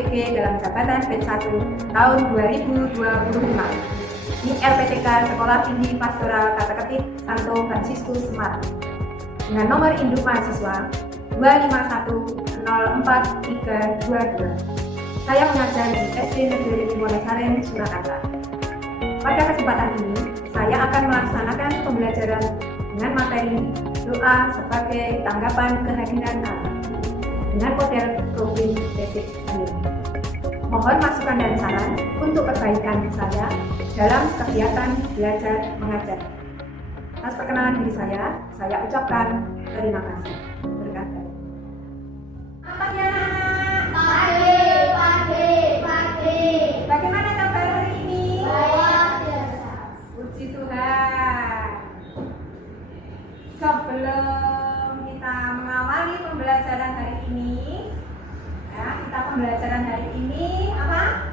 PG dalam jabatan batch 1 tahun 2025 di LPTK Sekolah Tinggi Pastoral Kata Ketik Santo Fransiskus Semarang dengan nomor induk mahasiswa 2510432. Saya mengajar di SD Negeri Wonosaren, Surakarta. Pada kesempatan ini, saya akan melaksanakan pembelajaran dengan materi doa sebagai tanggapan kehadiran Allah dengan model Robin Basic ini. Mohon masukan dan saran untuk perbaikan saya dalam kegiatan belajar mengajar. Atas perkenalan diri saya ucapkan terima kasih. Berkat dari. Apanya Pagi. Bagaimana kabar hari ini? Luar biasa. Puji Tuhan. Sebelum kita mengawali pembelajaran hari ini, pembelajaran hari ini apa?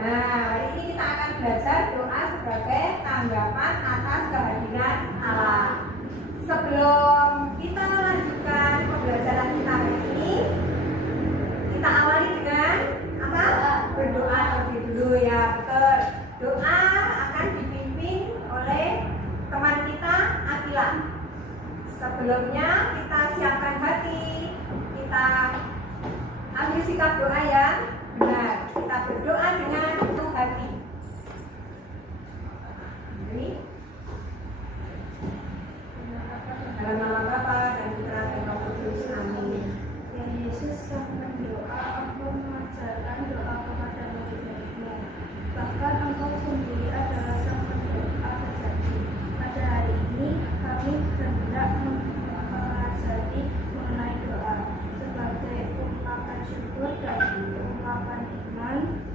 Nah, hari ini kita akan belajar doa sebagai tanggapan atas kehadiran Allah. Sebelum kita melanjutkan pembelajaran kita hari ini, kita awali dengan apa? Berdoa terlebih dulu ya, betul. Doa akan dipimpin oleh teman kita, Akila. Sebelumnya kita siapkan hati, kita ambil sikap doa yang benar. Kita berdoa dengan penuh hati. Ini dalam nama Bapa dan Putra dan Roh Kudus. Amin. Ya Yesus sang mendoa, Engkau mengajarkan doa kepada murid-murid-Mu. Bahkan Engkau sendiri adalah sang pendoa sejati. Pada hari ini kami hendak mengajari mengenai doa sebagai ungkapan syukur dan ungkapan iman.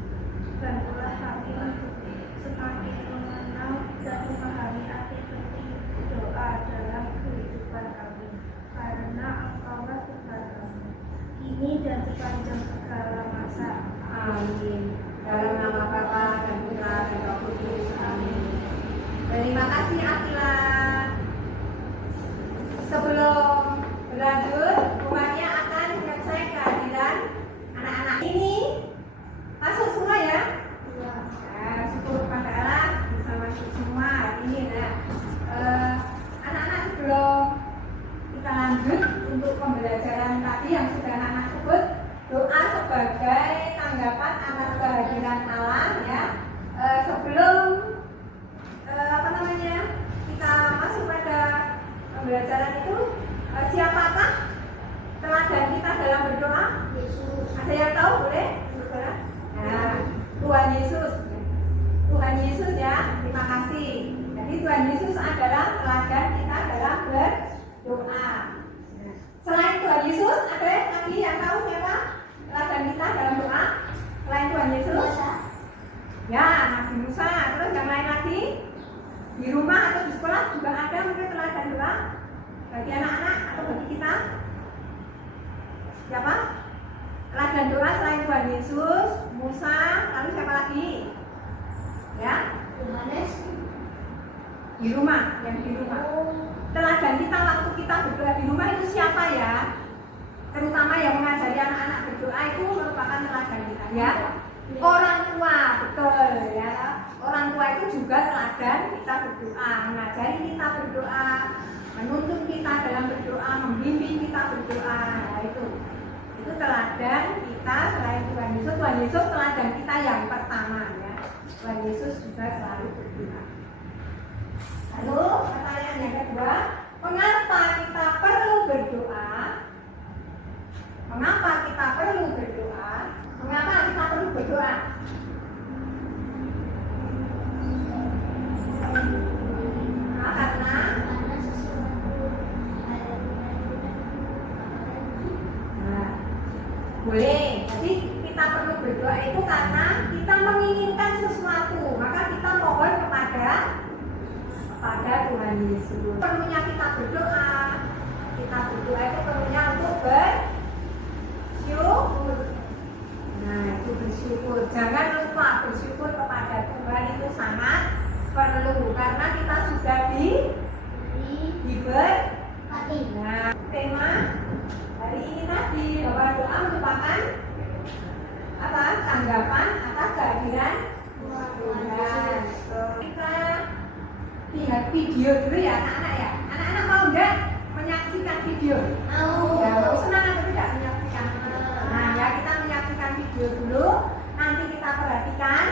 Bantulah kami untuk semakin mengenal dan memahami arti penting doa dalam kehidupan kami, karena Engkaulah Tuhan kami, kini dan sepanjang segala masa. Amin. Dalam nama Bapa dan Putra dan Roh Kudus. Amin. Terima kasih Akila. Sebelum berlanjut, Buahnya akan menyelesaikan kehadiran anak-anak ini. Masuk semua ya? Nah, syukur kepada Allah bisa masuk semua hari ini. Nah, anak-anak sebelum kita lanjut untuk pembelajaran tadi yang sudah anak-anak sebut, doa sebagai tanggapan atas kehadiran Allah ya. Sebelum kita masuk pada pembelajaran itu, siapakah teladan kita dalam berdoa? Yesus. Ada yang tahu boleh? Nah, Tuhan Yesus. Tuhan Yesus ya, terima kasih. Jadi Tuhan Yesus adalah teladan kita dalam berdoa. Nah, selain Tuhan Yesus, ada lagi yang tahu siapa teladan kita dalam doa? Selain Tuhan Yesus? Ya, Nabi Musa. Terus yang lain lagi? Di rumah atau di sekolah juga ada mungkin teladan doa bagi anak-anak atau bagi kita? Siapa? Teladan doa selain Tuhan Yesus, Musa, lalu siapa lagi? Ya? Yohanes. Di rumah, yang di rumah. Teladan kita waktu kita berdoa di rumah itu siapa ya? Terutama yang mengajari anak-anak berdoa itu merupakan teladan kita ya. Orang tua, betul ya. Orang tua itu juga teladan kita berdoa, mengajari kita berdoa, menuntun kita dalam berdoa, membimbing kita berdoa. Nah, itu teladan kita selain Tuhan Yesus. Tuhan Yesus teladan kita yang pertama ya. Tuhan Yesus juga selalu berdoa. Lalu pertanyaan yang kedua, mengapa kita perlu berdoa? Mengapa kita perlu berdoa? Mengapa kita perlu berdoa? Karena boleh. Jadi kita perlu berdoa itu karena kita menginginkan sesuatu, maka kita mohon kepada Tuhan Yesus. Perlunya kita berdoa itu perlunya untuk bersyukur. Nah, itu bersyukur. Jangan lupa bersyukur kepada Tuhan itu sangat perlu karena kita sudah diberi. Nah, lihat video dulu ya anak-anak ya. Anak-anak mau enggak menyaksikan video? Ya, mau senang atau tidak menyaksikan? Nah ya, kita menyaksikan video dulu. Nanti kita perhatikan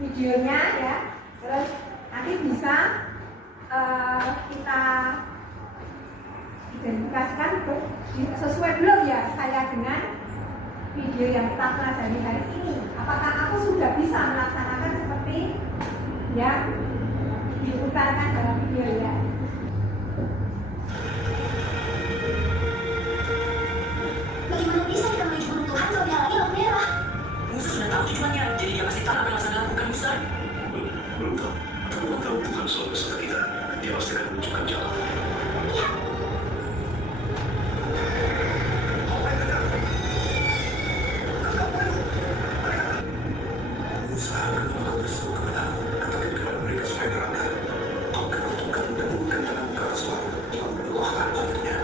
videonya ya. Terus nanti bisa kita identifikasikan sesuai belum ya saya dengan video yang kita pelajari hari ini. Apakah aku sudah bisa melaksanakan seperti yang diutarakan dalam video ya? Bagaimana bisa kita menuju gunung Tuhan kalau dihalangi lampu merah? Musa sudah tahu tujuannya, jadi dia pasti tahu apa yang akan lakukan Musa. Belum tahu. Tapi tahu Tuhan selalu beserta kita. Dia pasti akan menunjukkan jalan. Lihat, Musa akan membawa berseru kepada aku. Katakan kepada mereka supaya neraka. Kau akan bertukar dan bukan tangan ke atas laut. Lalu berdoalah akhirnya.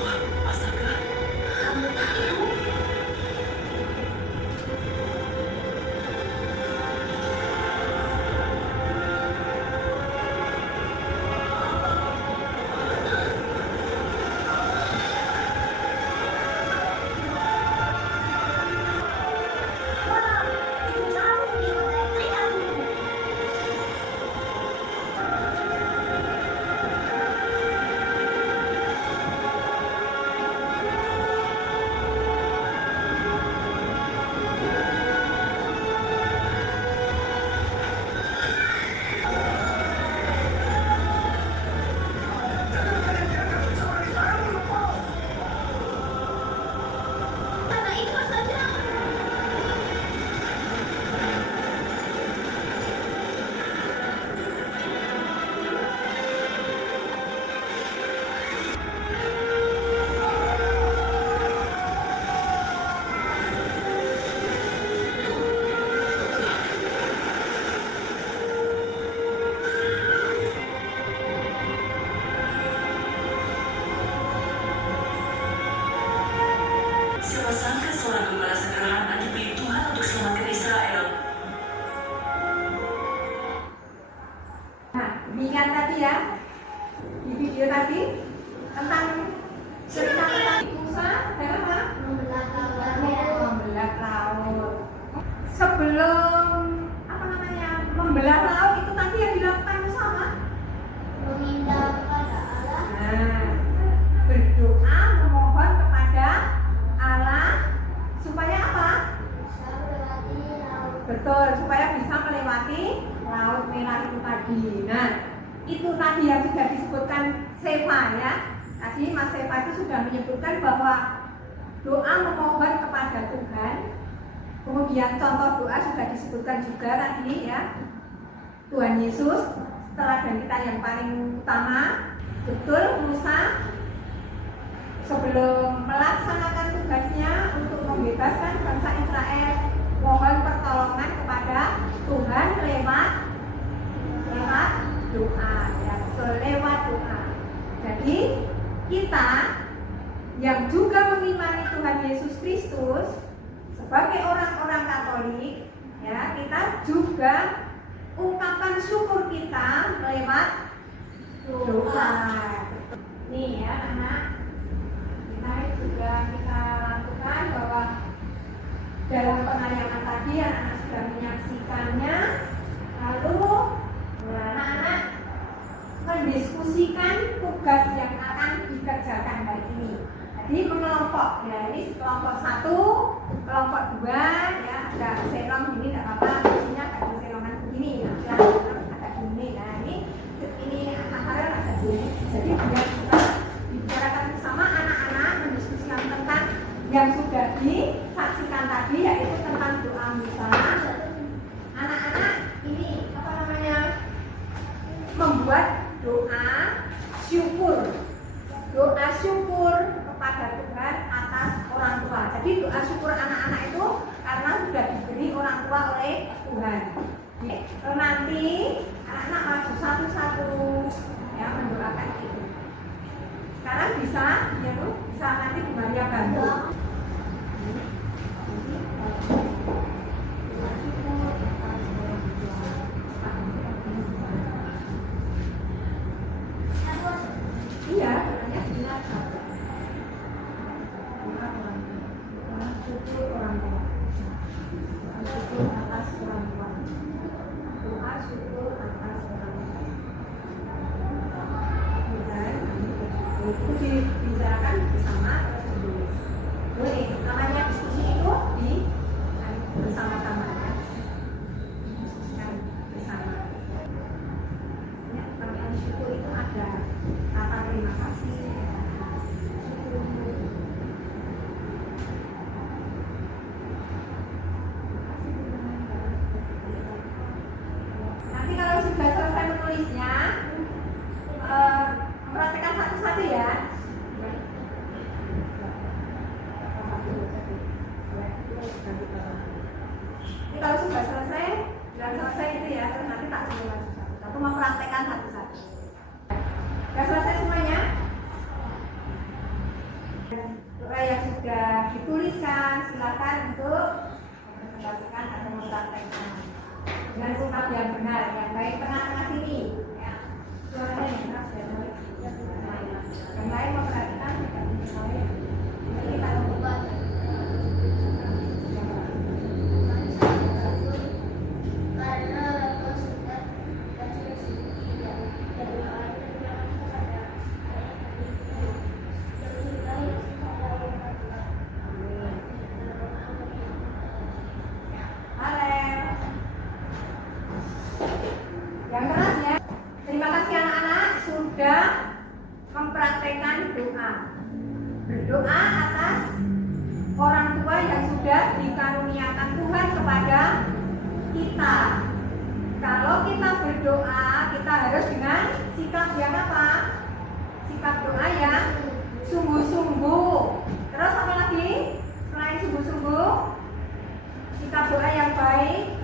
Wah, astaga. kamu tahu? Wah, itu jauh di mata telingaku. Karena itu astaga. Siapa sangka seorang gembala sederhana dipilih Tuhan untuk selamatkan Israel. Nah, demikian tadi ya di video tadi tentang cerita tentang Musa dan apa? Membelah laut. Sebelum apa namanya membelah laut itu tadi yang dilakukan Musa apa? Meminta kepada Allah Nah, berdoa memohon kepada Allah supaya apa? bisa melewati laut. Betul, supaya bisa melewati laut merah itu tadi. Nah, itu tadi yang sudah disebutkan Seva ya. Tadi Mas Seva itu sudah menyebutkan bahwa doa memohon kepada Tuhan. Kemudian contoh doa sudah disebutkan juga tadi ya. Tuhan Yesus, teladan kita yang paling utama. Betul, Musa sebelum melaksanakan tugasnya untuk membebaskan bangsa Israel, mohon pertolongan kepada Tuhan lewat doa ya, lewat doa. Jadi kita yang juga mengimani Tuhan Yesus Kristus sebagai orang-orang Katolik ya, kita juga ungkapan syukur kita lewat doa. Nih ya anak, kita lakukan bahwa dalam penayangan tadi anak-anak sudah menyaksikannya, lalu anak-anak mendiskusikan tugas yang akan dikerjakan hari ini. Jadi mengelompok ya, ini kelompok 1, kelompok 2 ya, ada selong ini tidak apa-apa, isinya ada selongan begini ya, ada gini. Nah ini antara ada gini. Jadi biar kita bicarakan bersama anak-anak mendiskusikan tentang yang sudah disaksikan tadi, yaitu tentang doa Musa. Anak-anak ini apa namanya, membuat doa syukur kepada Tuhan atas orang tua. Jadi doa syukur anak-anak itu karena sudah diberi orang tua oleh Tuhan. Nanti anak-anak maju satu-satu ya mendoakan itu. itu dibicarakan bersama terus ditulis. Boleh, namanya diskusi itu di bersama-sama ya. Diskusikan bersama. Ya, pertanyaan syukur itu ada kata terima kasih. Nanti kalau sudah selesai menulisnya, mempraktekkan satu-satu ya. Ini kalau sudah selesai, bilang selesai itu ya, terus nanti tak coba satu-satu. Aku mau praktekkan satu-satu. Sudah selesai semuanya? Doa yang sudah dituliskan, silakan untuk mempresentasikan atau mempraktekkan dengan sikap yang benar, yang baik tengah-tengah sini. Ya. Suaranya yang keras ya, yang lain memperhatikan tidak menyesali. Jadi kita lupa. Karena Engkau sudah kasih rezeki dan berdoa terima kepada Yang keras ya. Terima kasih anak-anak sudah mempraktekkan doa. Berdoa atas orang tua yang sudah dikaruniakan Tuhan kepada kita. Kalau kita berdoa, kita harus dengan sikap yang apa? Sikap doa yang sungguh-sungguh. Terus apa lagi? Selain sungguh-sungguh, sikap doa yang baik.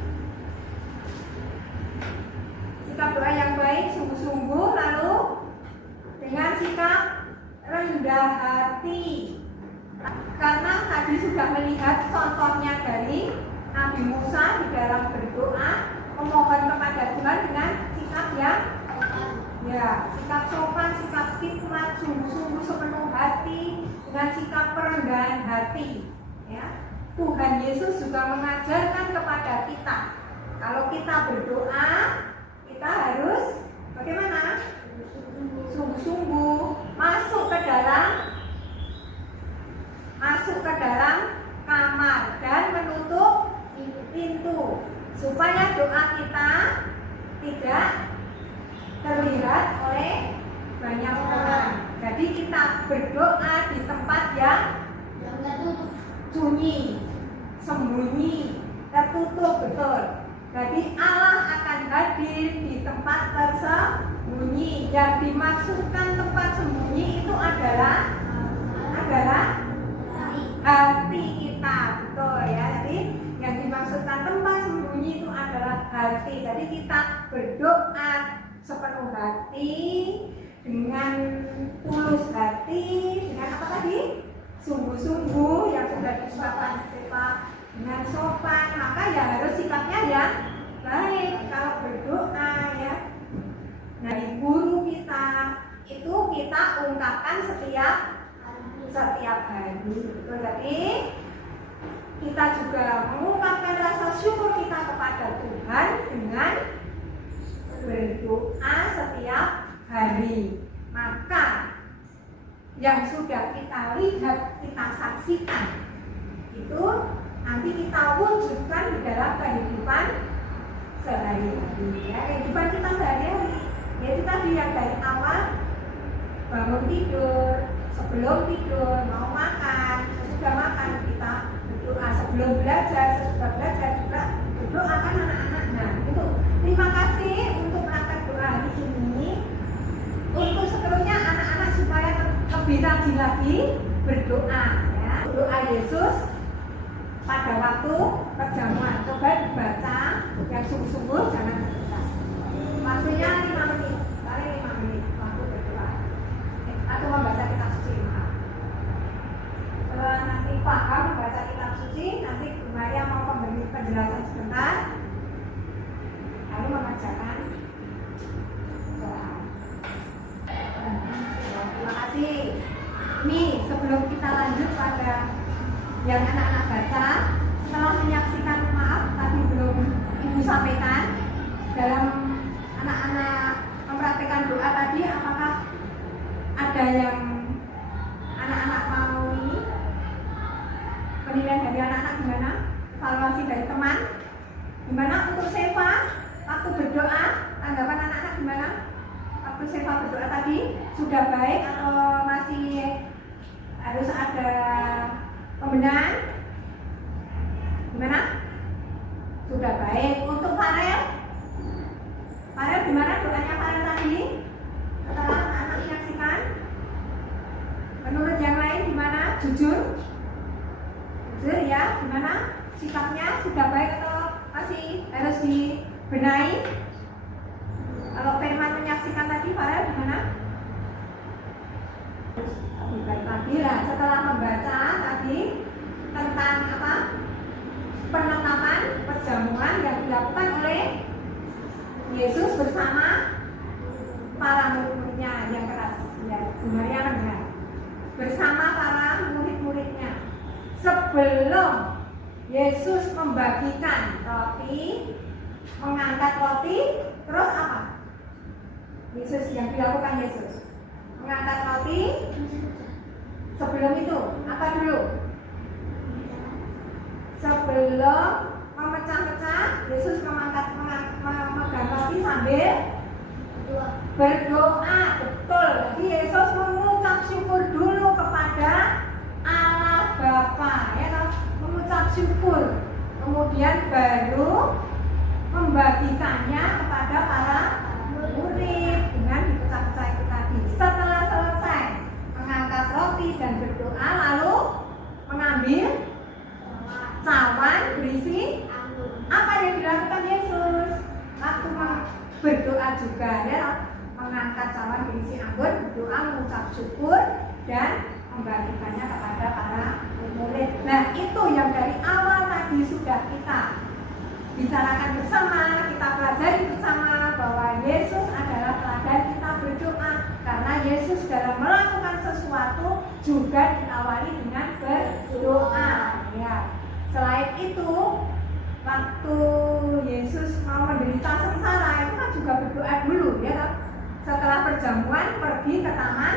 Sikap doa yang baik, sungguh-sungguh, lalu dengan sikap rendah hati. Karena tadi sudah melihat contohnya dari Nabi Musa di dalam berdoa, memohon kepada Tuhan dengan sikap yang sikap sopan, sikap hikmat, sungguh-sungguh sepenuh hati, dengan sikap perendahan hati. Ya. Tuhan Yesus juga mengajarkan kepada kita, kalau kita berdoa, kita harus bagaimana? Sungguh-sungguh masuk ke dalam kamar dan menutup pintu supaya doa kita tidak terlihat oleh banyak orang. Jadi kita berdoa di tempat yang sunyi, sembunyi, tertutup betul. Jadi Allah akan hadir di tempat tersembunyi. Yang dimaksudkan tempat sembunyi itu adalah hati kita, betul ya. Jadi yang dimaksudkan tempat sembunyi itu adalah hati. Jadi kita berdoa sepenuh hati, dengan tulus hati, dengan apa tadi? Sungguh-sungguh yang sudah disuapkan dengan sopan, maka ya harus sikapnya yang baik kalau berdoa ya. Dari guru kita itu kita ungkapkan setiap hari. Betul, jadi kita juga mengungkapkan rasa syukur kita kepada Tuhan dengan berdoa setiap hari. Maka yang sudah kita lihat, kita saksikan itu nanti kita wujudkan di dalam kehidupan sehari-hari ya. Kehidupan kita sehari-hari yaitu tadi yang dari awal bangun tidur, sebelum tidur, mau makan, sesudah makan kita berdoa, sebelum belajar, sesudah belajar juga berdoa kan anak-anak. Nah itu terima kasih untuk praktek doa hari ini. Untuk seterusnya anak-anak supaya lebih rajin lagi berdoa ya. Doa Yesus pada waktu perjamuan, coba dibaca yang sungguh-sungguh, jangan tergesa. Waktunya 5 menit, paling 5 menit waktu berdoa atau membaca kitab suci. Setelah nanti paham membaca kitab suci, nanti Bu Maria mau memberi penjelasan sebentar, lalu mengerjakan doa. Terima kasih. Ini sebelum kita lanjut pada yang anak-anak baca, setelah menyaksikan, maaf tadi belum Ibu sampaikan, dalam anak-anak mempraktikkan doa tadi, apakah ada yang Penilaian dari anak-anak gimana? Evaluasi dari teman? Gimana untuk Seva? Waktu berdoa, tanggapan anak-anak gimana? Waktu Seva berdoa tadi, sudah baik atau masih harus ada pembenahan? Gimana? Sudah baik. Untuk Farel? Farel gimana doanya Farel tadi? Setelah anak menyaksikan? Menurut yang lain gimana? Jujur? Jujur ya? Gimana? Sikapnya sudah baik atau masih harus dibenahi? Kalau Firman menyaksikan tadi, Farel gimana? Lebih baik lagi lah. Setelah membaca tadi tentang apa? Penetapan perjamuan yang dilakukan oleh Yesus bersama para murid-muridnya yang keras. Ya, Maria benar. Bersama para murid-muridnya. Sebelum Yesus membagikan roti, mengangkat roti, terus apa? Yesus yang dilakukan Yesus mengangkat roti. Sebelum itu apa dulu? Sebelum memecah-pecah, Yesus memegang roti sambil berdoa. Betul. Jadi Yesus mengucap syukur dulu kepada Allah Bapa, ya kan? Mengucap syukur, kemudian baru membagikannya kepada para murid dengan dipecah-pecah itu tadi. Setelah selesai mengangkat roti dan berdoa, lalu mengambil cawan berisi apa yang dilakukan Yesus waktu berdoa juga, ya, mengangkat cawan berisi anggur, berdoa, mengucap syukur dan membagikannya kepada para murid. Nah, itu yang dari awal tadi sudah kita bicarakan bersama, kita pelajari bersama bahwa Yesus adalah teladan kita berdoa, karena Yesus dalam melakukan sesuatu juga diawali dengan berdoa. Ya. Selain itu, waktu Yesus mau menderita sengsara itu kan juga berdoa dulu, ya. Setelah perjamuan pergi ke taman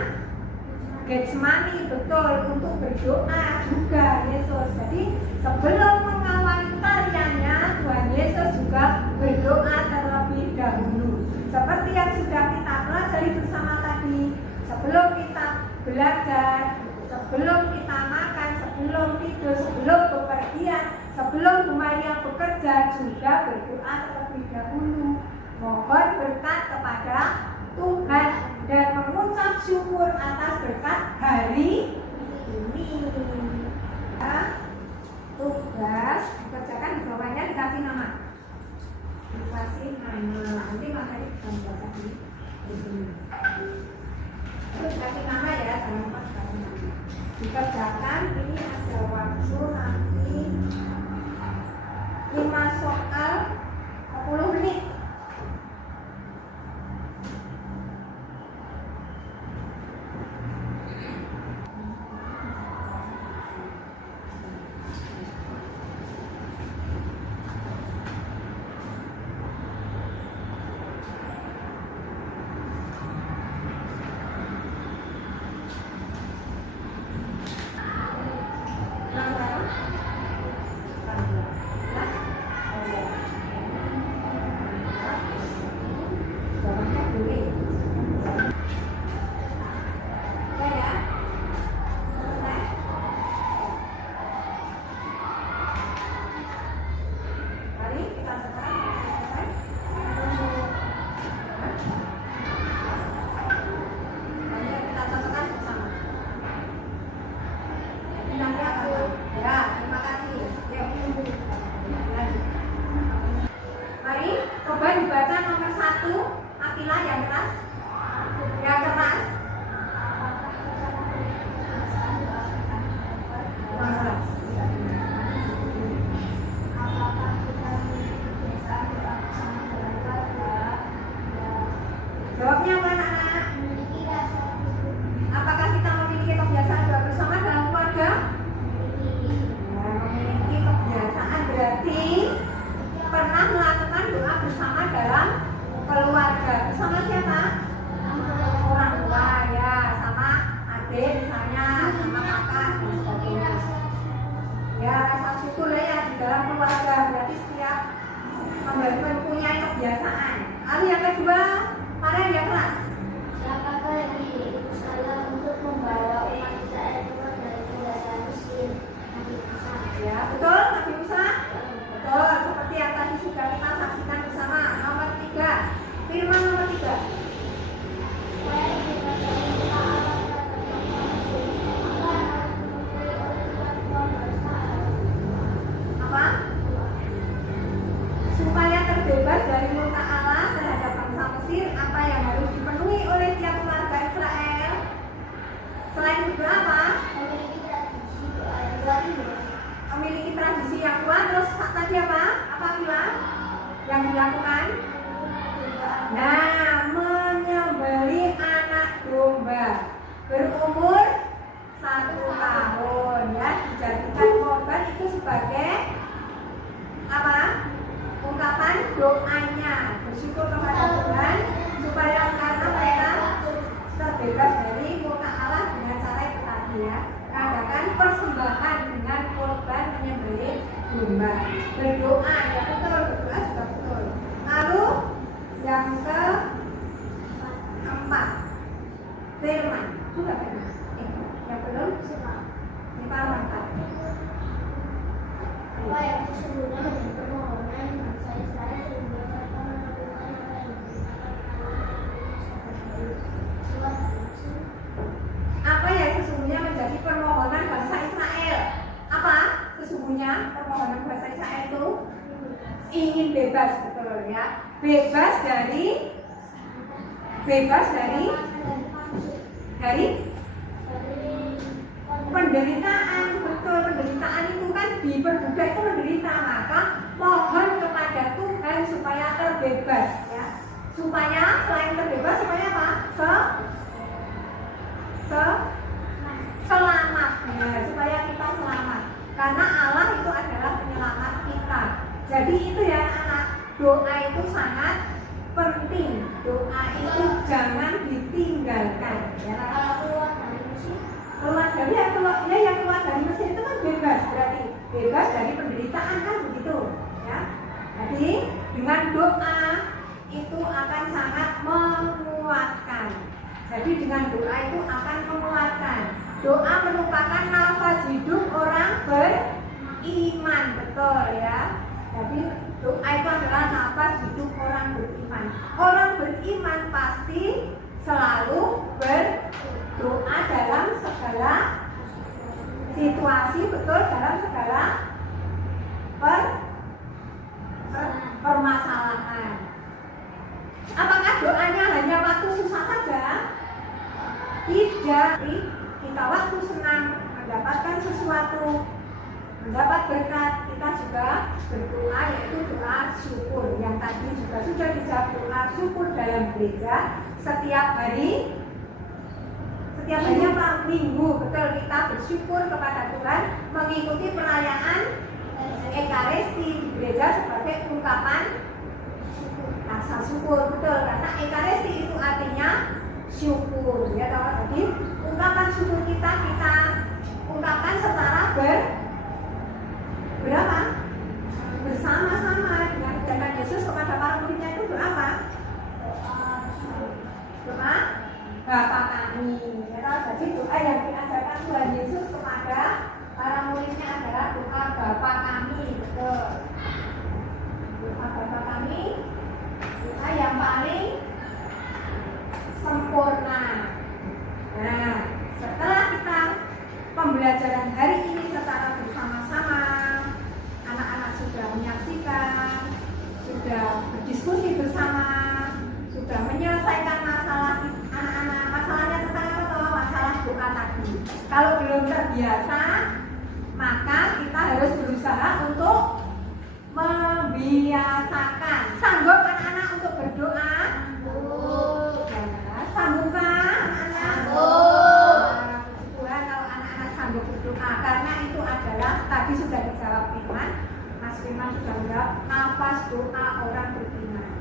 Getsemani, betul, untuk berdoa juga Yesus. Jadi sebelum mengawali tariannya, Tuhan Yesus juga berdoa terlebih dahulu. Seperti yang sudah kita pelajari bersama tadi, sebelum kita belajar, sebelum kita makan, sebelum tidur, sebelum bepergian, sebelum Bu Maria bekerja, juga berdoa terlebih dahulu. Mohon berkat kepada Tuhan dan mengucap syukur atas berkat hari ini. Ya, tugas dikerjakan di bawahnya dikasih nama. Dikasih nama. Nanti makanya kita baca di sini. Terus kasih nama ya, jangan lupa kasih nama. Dikerjakan ini ada waktu nanti 5 soal 10 menit. Udah kan? Yang belum? Ini pahlawan. Apa yang sesungguhnya menjadi permohonan bangsa Israel sehingga mereka melakukan apa yang diberitakan Apa yang sesungguhnya menjadi permohonan bangsa Israel? Apa? Sesungguhnya permohonan bangsa Israel itu ingin bebas, betul ya. Bebas dari penderitaan, betul. Penderitaan itu kan diperbudak itu menderita, maka mohon kepada Tuhan supaya terbebas ya. Supaya selain terbebas supaya apa? Selamat ya, supaya kita selamat. Karena Allah itu adalah penyelamat kita. Jadi itu ya anak, doa itu sangat penting. Doa itu jangan ditinggalkan ya. Keluar dari yang keluar dari Mesir itu kan bebas, berarti bebas dari penderitaan kan begitu ya. Jadi dengan doa itu akan sangat menguatkan. Jadi dengan doa itu akan menguatkan. Doa merupakan nafas hidup orang beriman, betul ya. Jadi doa itu adalah nafas hidup orang beriman. Orang beriman pasti selalu berdoa dalam segala situasi, betul, dalam segala permasalahan. Apakah doanya hanya waktu susah saja? Tidak. Kita waktu senang mendapatkan sesuatu, mendapat berkat, kita juga berdoa, yaitu doa syukur yang tadi juga sudah dijawab. Doa syukur dalam gereja setiap hari apa? Minggu, betul, kita bersyukur kepada Tuhan mengikuti perayaan Ekaristi di gereja sebagai ungkapan rasa syukur, betul, karena Ekaristi itu artinya syukur ya. Jadi ungkapan syukur kita ungkapkan secara bersama-sama dengan ajaran Yesus kepada para muridnya itu berapa? Doa Bapa kami ya. Jadi doa yang diajarkan Tuhan Yesus kepada para muridnya adalah doa Bapa kami, betul. Doa Bapa kami, doa yang paling sempurna. Nah, setelah kita pembelajaran hari ini secara bersama-sama, anak-anak sudah menyaksikan, sudah berdiskusi bersama, sudah menyelesaikan masalah anak-anak. Masalahnya tentang apa? Masalah doa tadi. Kalau belum terbiasa, maka kita harus berusaha untuk membiasakan. Sanggup anak-anak untuk berdoa? Sanggupkah anak-anak? Tuhan, kalau anak-anak sanggup berdoa, karena itu adalah tadi sudah dijawab Firman. Mas Firman sudah menjawab, nafas doa orang beriman.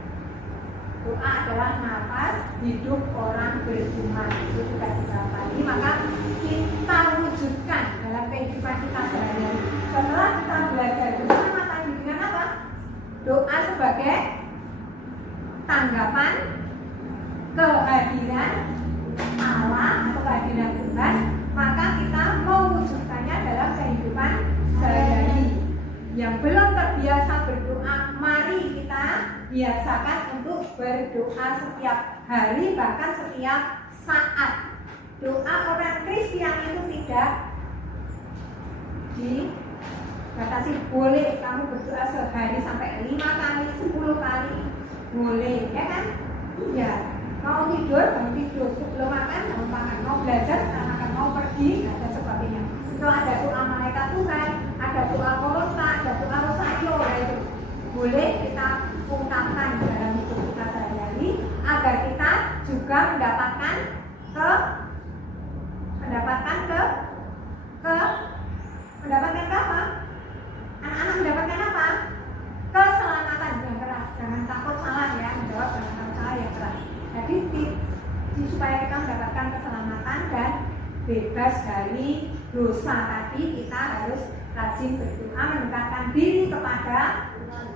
Doa adalah nafas hidup orang beriman. Itu sudah dijawab tadi. Maka kita wujudkan dalam kehidupan kita sehari-hari. Setelah kita belajar bersama tadi dengan apa? Doa sebagai tanggapan kehadiran Allah atau kehadiran Tuhan, maka kita mewujudkannya dalam kehidupan sehari-hari. Yang belum terbiasa berdoa, mari kita biasakan untuk berdoa setiap hari, bahkan setiap saat. Doa orang Kristen itu tidak dibatasi. Boleh kamu berdoa sehari sampai 5 kali, 10 kali, boleh, ya kan? Iya. Mau tidur, bangun tidur, belum makan, bangun makan, mau belajar, setelah makan, mau pergi, dan sebagainya. Itu ada doa malaikat Tuhan, ada doa korota, ada doa rosario, itu boleh kita ungkapkan dalam hidup kita sehari-hari, agar kita juga mendapatkan apa? Anak-anak mendapatkan apa? Keselamatan. Yang keras, jangan takut salah ya, menjawab jangan takut salah yang keras. Jadi supaya kita mendapatkan keselamatan dan bebas dari dosa tadi, kita harus rajin berdoa, mendekatkan diri kepada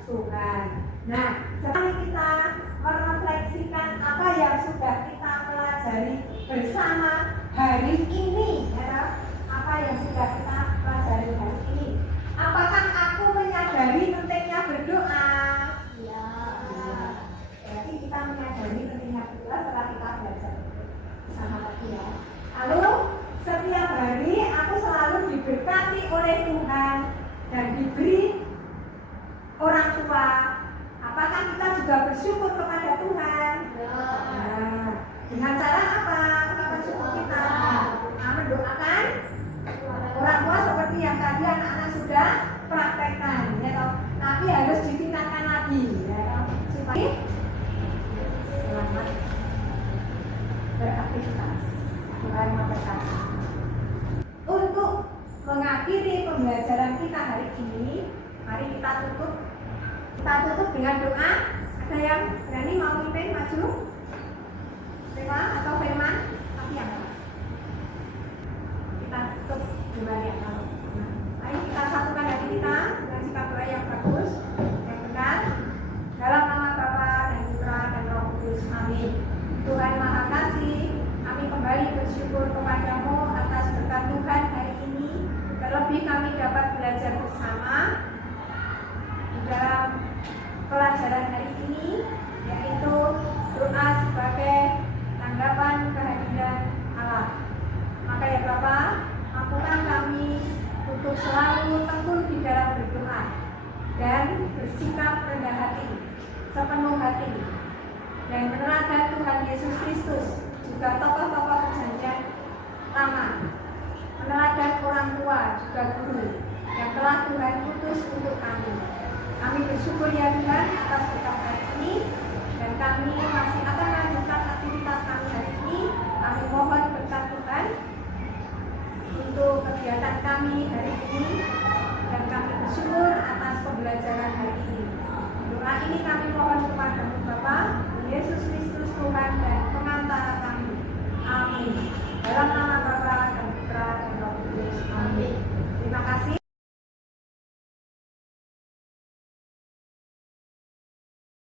Tuhan. Nah, setelah kita merefleksikan apa yang sudah kita pelajari bersama hari hari ini, ya, apa yang sudah kita pelajari hari ini. Apakah aku menyadari pentingnya berdoa? Ya. Berarti kita menyadari pentingnya berdoa setelah kita belajar sama lagi ya. Lalu setiap hari aku selalu diberkati oleh Tuhan dan diberi orang tua. Apakah kita juga bersyukur kepada Tuhan? Nah, dengan cara apa? Ungkapan syukur kita mendoakan orang tua seperti yang tadi anak-anak sudah praktekkan, ya toh. Tapi harus ditingkatkan lagi, ya toh, supaya selamat beraktivitas. Tuhan memberkati. Untuk mengakhiri pembelajaran kita hari ini, mari kita tutup. Kita tutup dengan doa. Ada yang berani mau mimpin maju? Reva atau Firman? Tapi yang mana? Kita tutup doa yang lalu. Mari kita satukan hati kita dengan sikap doa yang bagus, yang benar. Dalam nama Bapa dan Putra dan Roh Kudus. Amin. Tuhan Maha Kasih, kami kembali bersyukur kepadamu atas berkat Tuhan hari ini. Terlebih kami dapat belajar bersama di dalam pelajaran hari ini, yaitu doa sebagai tanggapan kehadiran Allah. Maka ya Bapak, mampukan kami untuk selalu tekun di dalam berdoa dan bersikap rendah hati, sepenuh hati, dan menerangkan Tuhan Yesus Kristus, juga tokoh-tokoh perjanjian lama, meneladan orang tua, juga guru yang telah Tuhan utus untuk kami. Kami bersyukur ya Tuhan atas berkat hari ini, dan kami